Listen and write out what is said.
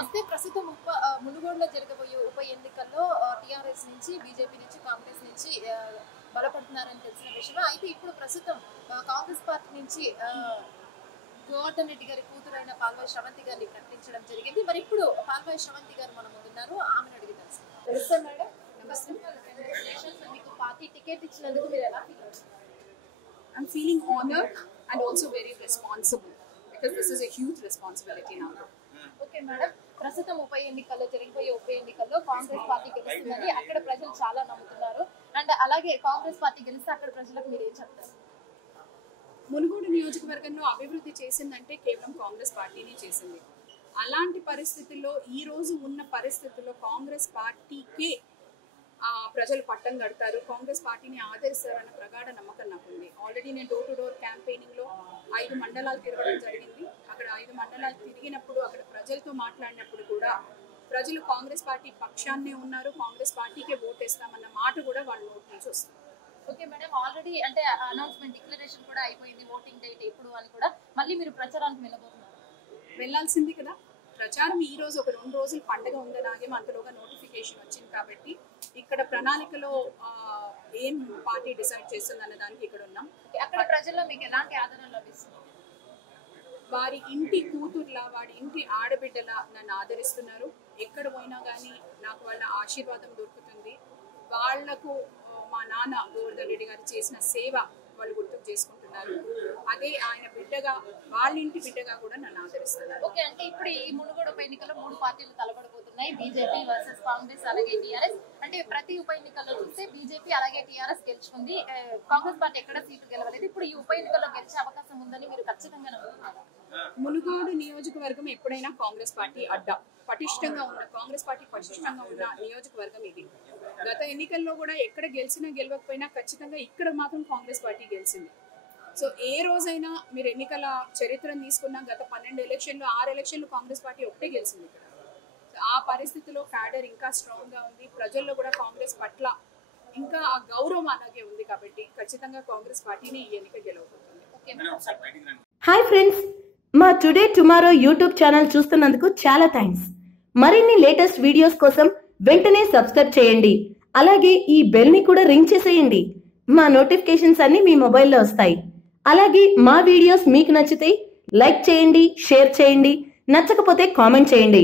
నమస్తే. ప్రస్తుతం మునుగోడులో జరగబోయే ఉప ఎన్నికల్లో టీఆర్ఎస్ నుంచి, బీజేపీ నుంచి, కాంగ్రెస్ నుంచి బలపడుతున్నారని తెలిసిన విషయం. అయితే ఇప్పుడు ప్రస్తుతం కాంగ్రెస్ పార్టీ నుంచి గోవర్ధన్ రెడ్డి గారి కూతురైన పాల్వాయి శ్రవంతి గారిని ప్రకటించడం జరిగింది. మరి ఇప్పుడు పాల్వాయి శ్రవంతి గారు మన ముందున్నారు. ఆమెను అడిగి తెలుసు. మేడం నమస్తే. మీకు పార్టీ టికెట్ ఇచ్చినందుకు మీరు ఎలా ఫీల్ అవుతున్నారు? I'm feeling honored and also very responsible because this is a huge responsibility now. Okay madam, ప్రస్తుతం జరిగిపోయే ఉప ఎన్నికల్లో కాంగ్రెస్ పార్టీ గెలుస్తుందని అక్కడ ప్రజలు చాలా నమ్ముతున్నారు. అండ్ అలాగే కాంగ్రెస్ పార్టీ గెలిస్తే అక్కడ ప్రజలకు మీరు ఏం చెప్తారు? మునుగోడు నియోజకవర్గంలో అభివృద్ధి చేసిందంటే కేవలం కాంగ్రెస్ పార్టీనే చేసింది. అలాంటి పరిస్థితుల్లో ఈ రోజు ఉన్న పరిస్థితుల్లో కాంగ్రెస్ పార్టీకే ప్రజలు పట్టం కడతారు, కాంగ్రెస్ పార్టీని ఆదరిస్తారన్న ప్రగాఢ నమ్మకం నాకుంది. ఆల్రెడీ నేను డోర్ టు డోర్ క్యాంపెయినింగ్లో 5 మండలాలు తిరగడం జరిగింది. అక్కడ 5 మండలాలు తిరిగినప్పుడు అక్కడ ప్రజలతో మాట్లాడినప్పుడు కూడా ప్రజలు కాంగ్రెస్ పార్టీ పక్షాన్నే ఉన్నారు, కాంగ్రెస్ పార్టీకే ఓటేస్తామన్న మాట కూడా వాళ్ళ నోటి నుంచి వస్తుంది. ఓకే మేడం, ఆల్రెడీ అంటే అనౌన్స్మెంట్ డిక్లరేషన్ కూడా అయిపోయింది, ఓటింగ్ డేట్ ఎప్పుడు అని కూడా. మళ్ళీ మీరు ప్రచారానికి వెళ్ళాల్సింది కదా. ప్రచారం ఈ రోజు ఒక 2 రోజులు పండుగ ఉందలాగే అంతలోగా నోటిఫికేషన్ వచ్చింది కాబట్టి ఇక్కడ ప్రణాళికలో ఏం పార్టీ డిసైడ్ చేస్తుంది అన్న దానికి ఇక్కడ ఉన్నాం. అక్కడ ప్రజల్లో మీకు ఎలాంటి ఆదరణ లభిస్తుంది? వారి ఇంటి కూతుర్లా, వాడి ఇంటి ఆడబిడ్డలా నన్ను ఆదరిస్తున్నారు. ఎక్కడ పోయినా కానీ నాకు వాళ్ళ ఆశీర్వాదం దొరుకుతుంది. వాళ్లకు మా నాన్న గోవర్ధన్ రెడ్డి గారు చేసిన సేవ వాళ్ళు గుర్తుకు చేసుకుంటున్నారు. అదే ఆయన బిడ్డగా, వాళ్ళ ఇంటి బిడ్డగా కూడా నన్ను ఆదరిస్తున్నారు. ఓకే, అంటే ఇప్పుడు ఈ మునుగోడు ఉప ఎన్నికల్లో 3 పార్టీలు తలపడబోతున్నాయి, బీజేపీ వర్సెస్ కాంగ్రెస్ అలాగే టీఆర్ఎస్. అంటే ప్రతి ఉప ఎన్నికల్లో చూస్తే బీజేపీ అలాగే టీఆర్ఎస్ గెలుచుకుంది, కాంగ్రెస్ పార్టీ ఎక్కడ సీట్లు గెలవలేదు. ఇప్పుడు ఈ ఉప ఎన్నికల్లో గెలిచే అవకాశం ఉందని మీరు ఖచ్చితంగా నమ్ముతున్నారు? మునుగోడు నియోజకవర్గం ఎప్పుడైనా కాంగ్రెస్ పార్టీ అడ్డా, పటిష్టంగా ఉన్న కాంగ్రెస్ పార్టీ పటిష్టంగా ఉన్న నియోజకవర్గం ఇది. గత ఎన్నికల్లో కూడా ఎక్కడ గెలిచినా గెలవకపోయినా ఖచ్చితంగా ఇక్కడ మాత్రం కాంగ్రెస్ పార్టీ గెలిచింది. సో ఏ రోజైనా మీరు ఎన్నికల చరిత్రను తీసుకున్నా గత 12 ఎలక్షన్లు 6 ఎలక్షన్లు కాంగ్రెస్ పార్టీ ఒకటే గెలిచింది ఇక్కడ. ఆ పరిస్థితిలో క్యాడర్ ఇంకా స్ట్రాంగ్ గా ఉంది, ప్రజల్లో కూడా కాంగ్రెస్ పట్ల ఇంకా ఆ గౌరవం అలాగే ఉంది కాబట్టి ఖచ్చితంగా కాంగ్రెస్ పార్టీని ఈ ఎన్నిక గెలవబోతుంది. హాయ్ ఫ్రెండ్స్, మా టుడే టుమారో యూట్యూబ్ ఛానల్ చూస్తున్నందుకు చాలా థ్యాంక్స్. మరిన్ని లేటెస్ట్ వీడియోస్ కోసం వెంటనే సబ్స్క్రైబ్ చేయండి. అలాగే ఈ బెల్ ని కూడా రింగ్ చేసేయండి. మా నోటిఫికేషన్స్ అన్ని మీ మొబైల్లో వస్తాయి. అలాగే మా వీడియోస్ మీకు నచ్చితే లైక్ చేయండి, షేర్ చేయండి, నచ్చకపోతే కామెంట్ చేయండి.